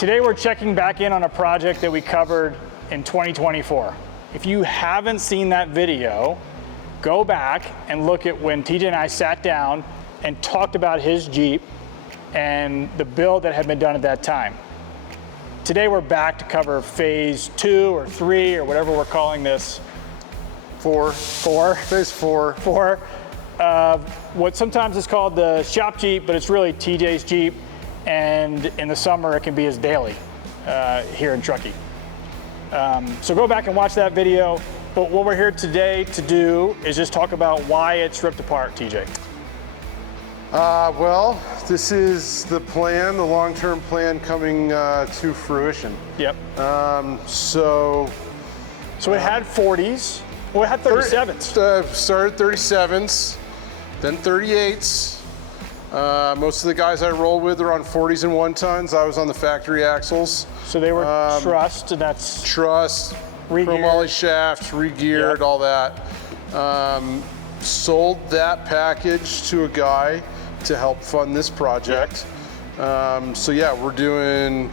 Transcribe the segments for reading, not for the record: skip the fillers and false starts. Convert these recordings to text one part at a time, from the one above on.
Today we're checking back in on a project that we covered in 2024. If you haven't seen that video, go back and look at when TJ and I sat down and talked about his Jeep and the build that had been done at that time. Today we're back to cover phase 2 or 3 or whatever we're calling this. Phase 4. What sometimes is called the shop Jeep, but it's really TJ's Jeep, and in the summer it can be his daily here in Truckee. So go back and watch that video, but what we're here today to do is just talk about why it's ripped apart, TJ. Well, this is the plan, the long-term plan coming to fruition. Yep. So it had 40s. Well, it had 37s. Started 37s, then 38s. Most of the guys I roll with are on 40s and 1-tons. I was on the factory axles. So they were trussed, and that's truss, chromoly shaft, re-geared, yep. All that. Sold that package to a guy to help fund this project. So yeah, we're doing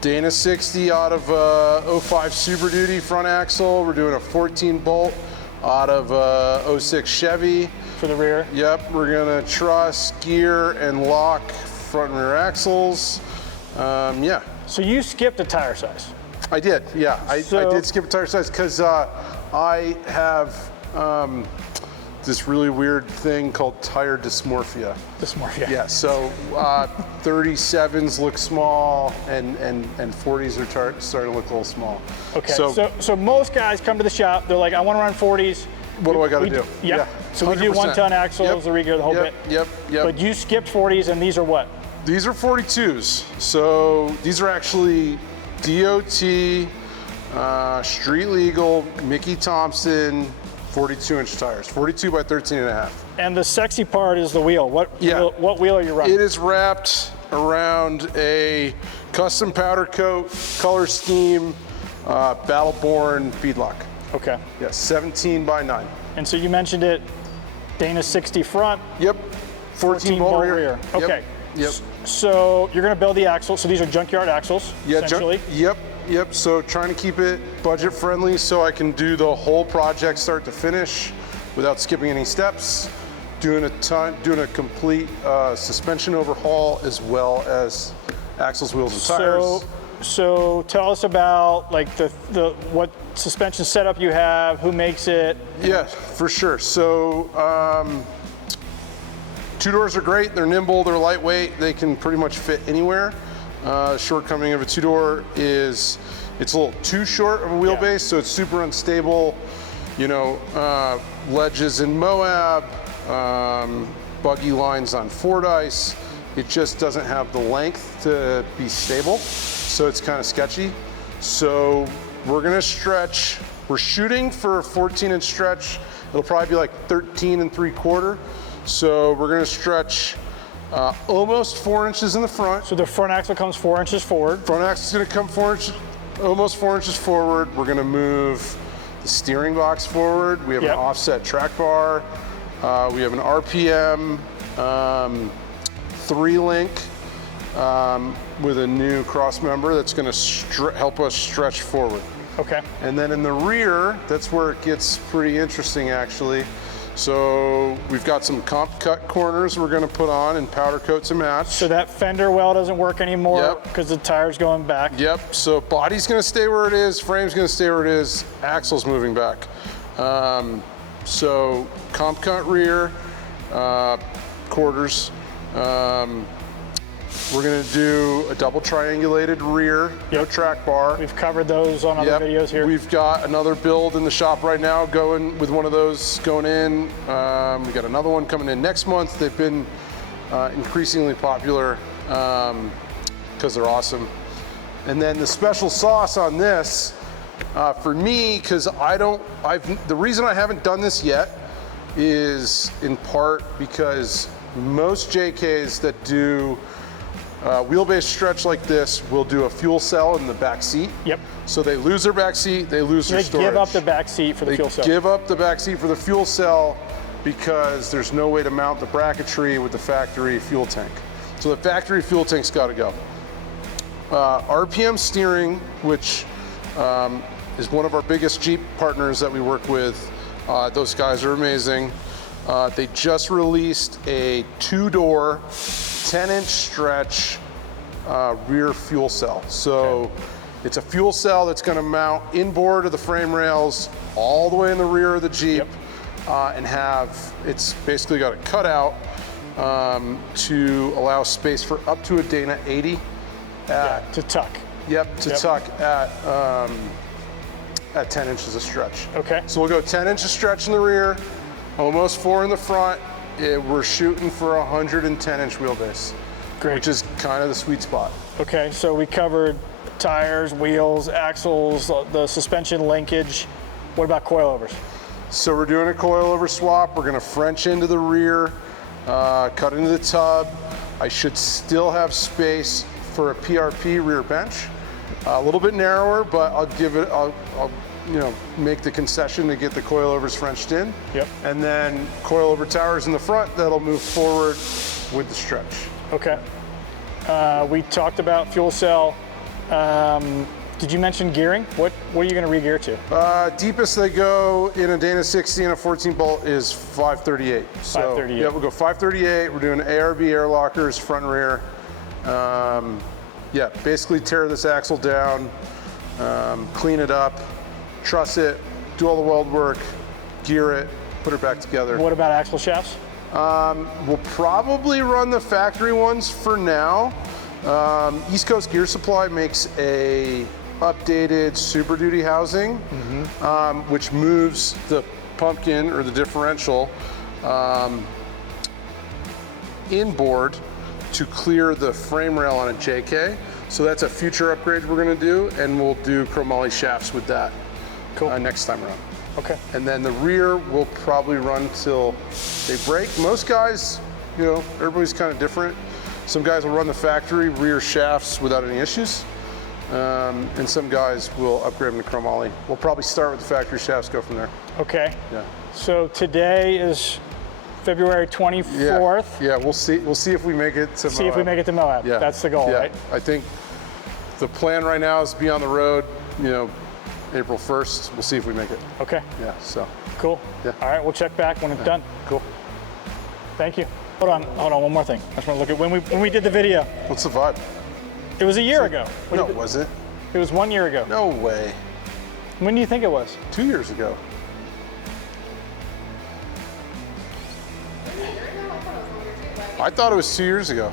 Dana 60 out of 05 Super Duty front axle. We're doing a 14 bolt out of 06 Chevy. For the rear? Yep, we're gonna truss, gear, and lock front and rear axles. Yeah. So you skipped a tire size? I did, yeah. I did skip a tire size because I have this really weird thing called tire dysmorphia. Dysmorphia. Yeah, so 37s look small and 40s are starting to look a little small. Okay, so most guys come to the shop, they're like, I want to run 40s. What do I got to do? Yep. Yeah, so we do 1-ton axles, yep. The re-gear, the whole bit. Yep. But you skipped 40s, and these are what? These are 42s. So these are actually DOT, street legal, Mickey Thompson, 42-inch tires, 42 by 13.5. And the sexy part is the wheel. What wheel are you running? It is wrapped around a custom powder coat, color scheme, Battleborn beadlock. Okay. Yeah, 17 by 9. And so you mentioned it, Dana 60 front. Yep. 14 bolt rear. Okay. Yep. So you're going to build the axle. So these are junkyard axles, essentially. Yep. So trying to keep it budget friendly so I can do the whole project start to finish without skipping any steps. Doing a complete suspension overhaul as well as axles, wheels, and tires. So tell us about like what suspension setup you have, who makes it? Yeah, for sure. So 2-doors are great. They're nimble. They're lightweight. They can pretty much fit anywhere. Shortcoming of a 2-door is it's a little too short of a wheelbase, so it's super unstable. You know, ledges in Moab, buggy lines on Fordyce. It just doesn't have the length to be stable, so it's kind of sketchy. So we're gonna stretch. We're shooting for a 14-inch stretch. It'll probably be like 13 3/4. So we're gonna stretch almost 4 inches in the front. So the front axle comes 4 inches forward. Front axle is gonna come almost 4 inches forward. We're gonna move the steering box forward. We have an offset track bar. We have an RPM 3-link with a new cross member that's gonna help us stretch forward. Okay. And then in the rear, that's where it gets pretty interesting actually. So we've got some comp cut corners we're gonna put on and powder coat to match. So that fender well doesn't work anymore because the tire's going back. Yep, so body's gonna stay where it is, frame's gonna stay where it is, axle's moving back. So comp cut rear, quarters. We're gonna do a double triangulated rear, no track bar. We've covered those on other videos here. We've got another build in the shop right now going with one of those going in. We got another one coming in next month. They've been increasingly popular because they're awesome. And then the special sauce on this, for me, because the reason I haven't done this yet is in part because most JKs that do wheelbase stretch like this will do a fuel cell in the back seat. Yep. So they lose their back seat, they lose their storage. They give up the back seat for the fuel cell. They give up the back seat for the fuel cell because there's no way to mount the bracketry with the factory fuel tank. So the factory fuel tank's got to go. RPM Steering, which is one of our biggest Jeep partners that we work with. Those guys are amazing. They just released a 2-door, 10-inch stretch rear fuel cell. So it's a fuel cell that's going to mount inboard of the frame rails all the way in the rear of the Jeep, and it's basically got a cutout to allow space for up to a Dana 80 to tuck. Tuck at 10 inches of stretch. Okay. So we'll go 10 inches stretch in the rear, almost 4 in the front. We're shooting for a 110-inch wheelbase, which is kind of the sweet spot. Okay, so we covered tires, wheels, axles, the suspension linkage. What about coilovers? So we're doing a coilover swap. We're gonna French into the rear, cut into the tub. I should still have space for a PRP rear bench. A little bit narrower, but I'll make the concession to get the coilovers Frenched in. Yep. And then coilover towers in the front that'll move forward with the stretch. Okay. We talked about fuel cell. Did you mention gearing? What are you going to re-gear to? Deepest they go in a Dana 60 and a 14 bolt is 538. So 538. yeah, we'll go 538. We're doing ARB air lockers, front and rear. Yeah, basically tear this axle down, clean it up, truss it, do all the weld work, gear it, put it back together. What about axle shafts? We'll probably run the factory ones for now. East Coast Gear Supply makes a updated Super Duty housing, which moves the pumpkin or the differential inboard to clear the frame rail on a JK. So that's a future upgrade we're going to do, and we'll do chromoly shafts with that next time around. Okay. And then the rear will probably run till they break. Most guys, everybody's kind of different. Some guys will run the factory rear shafts without any issues, and some guys will upgrade them to chromoly. We'll probably start with the factory shafts, go from there. Okay. Yeah. So today is February 24th. Yeah, we'll see. We'll see if we make it to Moab. See if we make it to Moab. Yeah. That's the goal, right? I think the plan right now is to be on the road, April 1st. We'll see if we make it. Okay. Yeah, so. Cool. Yeah. All right, we'll check back when it's done. Cool. Thank you. Hold on, one more thing. I just want to look at when we did the video. What's the vibe? It was a year ago. No, was it? It was 1 year ago. No way. When do you think it was? 2 years ago. I thought it was 2 years ago.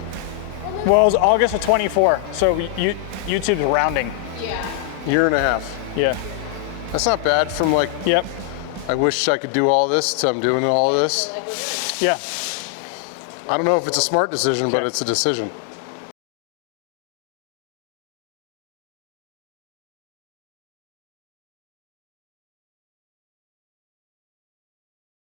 Well, it was August of 24, so YouTube's rounding. Yeah. Year and a half. Yeah. That's not bad from Yep. I wish I could do all this to I'm doing all this. Yeah. I don't know if it's a smart decision, but it's a decision.